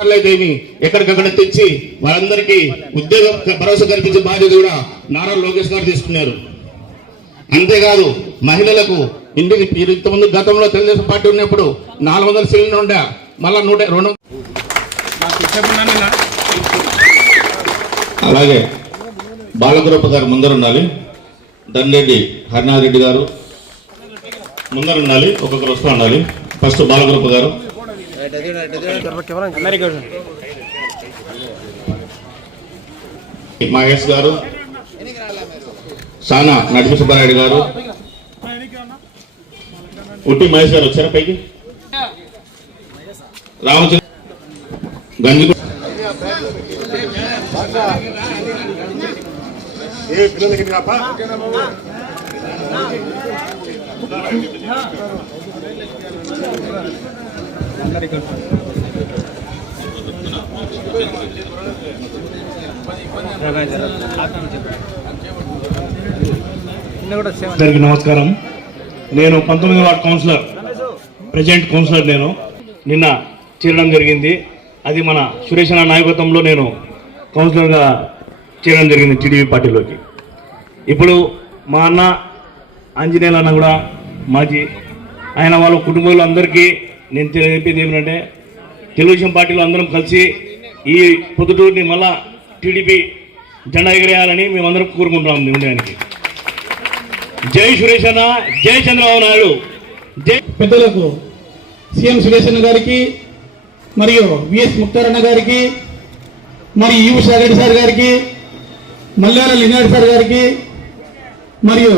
ఎక్కడికక్కడ తెచ్చి వాళ్ళందరికీ ఉద్యోగ భరోసా కల్పించే బాధ్యత కూడా నారా లోకేష్ గారు తీసుకున్నారు. అంతేకాదు మహిళలకు ఇంటికి ఇంతకుముందు గతంలో తెలుగుదేశం పార్టీ ఉన్నప్పుడు 400 సిలిండర్ ఉండే, మళ్ళా 100. అలాగే బాలగురప్ప గారు ముందర ఉండాలి, దండెడ్డి హరినాథ్ రెడ్డి గారు ముందర ఉండాలి, ఒక్కొక్కరు వస్తూ ఉండాలి. ఫస్ట్ బాలగురప్ప గారు, మహేష్ గారు, సానా నడిపి సుబ్బారెడ్డి గారు, ఉట్టి మహేష్ గారు వచ్చారా పైకి, రామచంద్ర గంజి అందరికీ నమస్కారం. నేను 19వ వార్డ్ కౌన్సిలర్, ప్రెసిడెంట్ కౌన్సిలర్. నేను నిన్న చేరడం జరిగింది. అది మన సురేష్ అన్న నాయకత్వంలో నేను కౌన్సిలర్గా చేరడం జరిగింది టీడీపీ పార్టీలోకి. ఇప్పుడు మా అన్న ఆంజనేయులు అన్న కూడా మాజీ, ఆయన వాళ్ళ కుటుంబంలో అందరికీ నేను చెప్పేది ఏమిటంటే, తెలుగుదేశం పార్టీలో అందరం కలిసి ఈ పొద్దుటూరుని మళ్ళా టీడీపీ జెండా ఎగరేయాలని మేమందరం కోరుకుంటున్నాం నిర్ణయానికి. జై సురేష్ అన్న, జై చంద్రబాబు నాయుడు, జై. పెద్దలకు సీఎం సురేష్ అన్న గారికి, మరియు విఎస్ ముక్తార్ అన్న గారికి, మరియు యు సాగర్ సార్ గారికి, మల్లాల లింగారెడ్డి సార్ గారికి, మరియు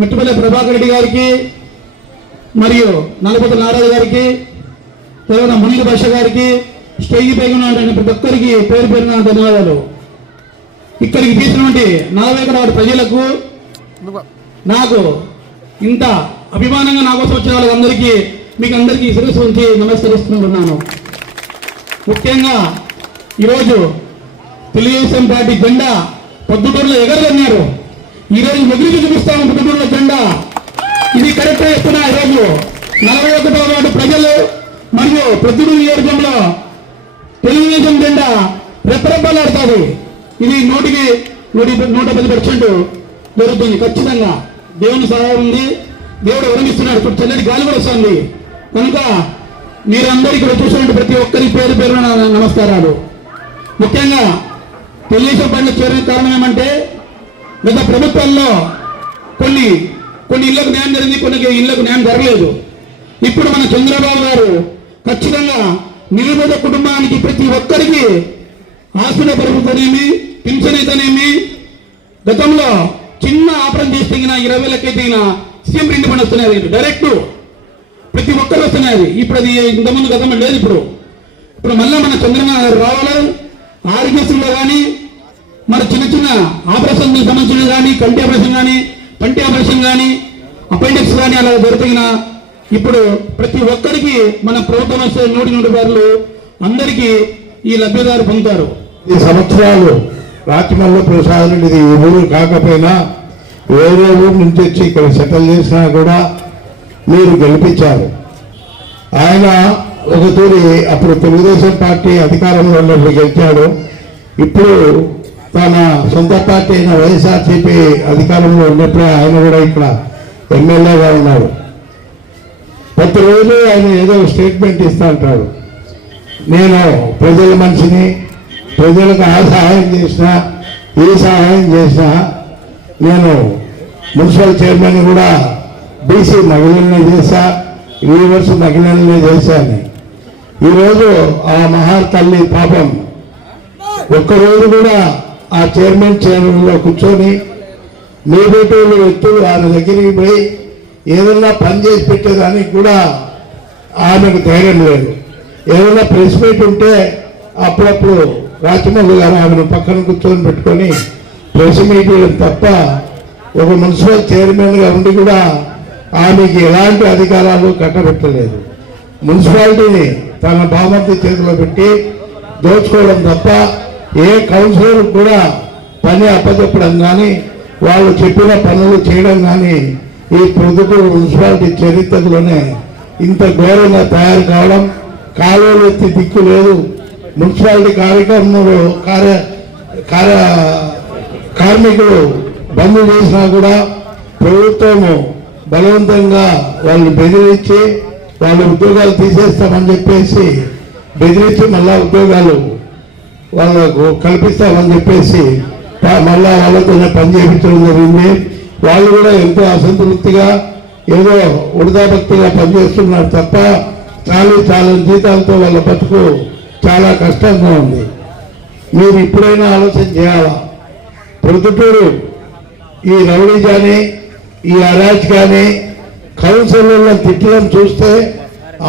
మిట్టపల్లి ప్రభాకర్ రెడ్డి గారికి, మరియు నలపతి నారాయణ గారికి, తర్వాత మునీర్ భాష గారికి, స్టేజీ పైన ఉన్న ప్రతి ఒక్కరికి పేరు పేరున ధన్యవాదాలు. ఇక్కడికి తీసినటువంటి 40 వారి ప్రజలకు, నాకు ఇంత అభిమానంగా నా కోసం వచ్చిన వాళ్ళందరికీ, మీకు అందరికీ శిరస్సు ఉంచి నమస్కరిస్తున్నాను. ముఖ్యంగా ఈరోజు తెలుగుదేశం పార్టీ జెండా పొద్దుటూరులో ఎగరగన్నారు. ఈరోజు ఎగిరికి చూపిస్తాము పొద్దుటూరులో జెండా. ఇది కరెక్ట్గా చెప్తున్నా. ఈరోజు 41వ వార్డు ప్రజలు మరియు ప్రొద్దుటూరు నియోజకవర్గంలో తెలుగుదేశం జెండా రెప్పరెప్పలాడుతుంది. ఇది 110% జరుగుతుంది. ఖచ్చితంగా దేవుని సహాయం ఉంది, దేవుడు వరమిస్తున్నాడు. ఇప్పుడు చల్లటి గాలి కూడా వస్తుంది. కనుక మీరందరూ ఇక్కడ చూసినట్టు ప్రతి ఒక్కరి పేరు పేరున నమస్కారాలు. ముఖ్యంగా తెలుగుదేశం పార్టీలో చేరిన కారణం ఏమంటే, గత ప్రభుత్వాల్లో కొన్ని ఇళ్లకు న్యాయం జరిగింది, కొన్ని ఇళ్లకు న్యాయం జరగలేదు. ఇప్పుడు మన చంద్రబాబు గారు ఖచ్చితంగా నిరుపేద కుటుంబానికి ప్రతి ఒక్కరికి ఆస్తుల పరుపుతోనేమి, పింఛన్ అయితేనేమి, గతంలో చిన్న ఆపరేషన్ చేసి తగిన 20 లెక్క తగిన సీఎం ఇంటి పని వస్తున్నాయి డైరెక్ట్, ప్రతి ఒక్కరు వస్తున్నాయి. ఇప్పుడు అది ఇంతకుముందు గతంలో లేదు. ఇప్పుడు మళ్ళీ మన చంద్రబాబు గారు రావాలి. ఆరోగ్యశ్రీలో కానీ, మరి చిన్న ఆపరేషన్ సంబంధించిన కానీ, కంటి ఆపరేషన్ కానీ, పంటి ఆపరేషన్ కానీ, అపెండిక్స్ కానీ అలా దొరికిన ఇప్పుడు ప్రతి ఒక్కరికి మన ప్రభుత్వం వస్తే 100 రూపాయలు అందరికీ ఈ లబ్ధిదారు పొందుతారు. ఈ సంవత్సరాలు రాచమల్ల ప్రసాద్ రెడ్డిది ఈ ఊరు కాకపోయినా వేరే ఊరు నుంచి వచ్చి ఇక్కడ సెటిల్ చేసినా కూడా మీరు గెలిపించారు. ఆయన ఒక తూరి అప్పుడు తెలుగుదేశం పార్టీ అధికారంలో ఉన్నప్పుడు గెలిచాడు. ఇప్పుడు తన సొంత పార్టీ అయిన వైఎస్ఆర్సీపీ అధికారంలో ఉన్నప్పుడే ఆయన కూడా ఇక్కడ ఎమ్మెల్యేగా ఉన్నాడు. ప్రతిరోజు ఆయన ఏదో స్టేట్మెంట్ ఇస్తూ ఉంటాడు. నేను ప్రజల మనిషిని, ప్రజలకు ఆ సహాయం చేసినా, ఏ సహాయం చేసినా, నేను మున్సిపల్ చైర్మన్ కూడా బీసీ మహిళల్ని చేశా, యూనివర్స్ మహిళల్ని చేశాను. ఈరోజు ఆ మహాతల్లి పాపం ఒక్కరోజు కూడా ఆ చైర్మన్లో కూర్చొని నీబేటోళ్ళు వ్యక్తులు ఆయన దగ్గరికి పోయి ఏదన్నా పని చేసి పెట్టేదానికి కూడా ఆమెకు ధైర్యం లేదు. ఏదైనా ప్రెస్ మీట్ ఉంటే అప్పుడప్పుడు రాచమల్లి గారు ఆమెను పక్కన కూర్చొని పెట్టుకొని ప్రెస్ మీట్ తప్ప ఒక మున్సిపల్ చైర్మన్గా ఉండి కూడా ఆమెకి ఎలాంటి అధికారాలు కట్టబెట్టలేదు. మున్సిపాలిటీని తన బామర్తి చేతిలో పెట్టి దోచుకోవడం తప్ప ఏ కౌన్సిలర్ కూడా పని అప్పచెప్పడం కానీ, వాళ్ళు చెప్పిన పనులు చేయడం కానీ ఈ ప్రొద్దుటూరు మున్సిపాలిటీ చరిత్రలోనే ఇంత ఘోరంగా తయారు కావడం, కాలువలు ఎత్తి దిక్కు లేదు, మున్సిపాలిటీ కార్మికులు బంద్ చేసినా కూడా ప్రభుత్వము బలవంతంగా వాళ్ళని బెదిరించి వాళ్ళ ఉద్యోగాలు తీసేస్తామని చెప్పేసి బెదిరించి మళ్ళా ఉద్యోగాలు వాళ్ళకు కల్పిస్తామని చెప్పేసి మళ్ళా వాళ్ళతోనే పని చేయించడం జరిగింది. వాళ్ళు కూడా ఎంతో అసంతృప్తిగా ఏదో ఉడతాభక్తిగా పనిచేస్తున్నారు తప్ప చాలా జీతాలతో వాళ్ళ బతుకు చాలా కష్టంగా ఉంది. మీరు ఇప్పుడైనా ఆలోచన చేయాలా? ప్రొద్దుటూరు ఈ రౌడీ కానీ ఈ అరాజ్ కానీ కౌన్సిలర్లను తిట్టడం చూస్తే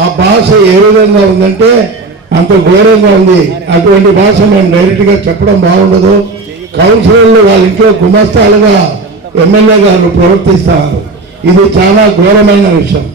ఆ భాష ఏ విధంగా ఉందంటే అంత ఘోరంగా ఉంది. అటువంటి భాష మేము డైరెక్ట్గా చెప్పడం బాగుండదు. కౌన్సిలర్లు వాళ్ళ ఇంట్లో గుమస్తాలుగా ఎమ్మెల్యే గారు ప్రవర్తిస్తారు. ఇది చాలా ఘోరమైన విషయం.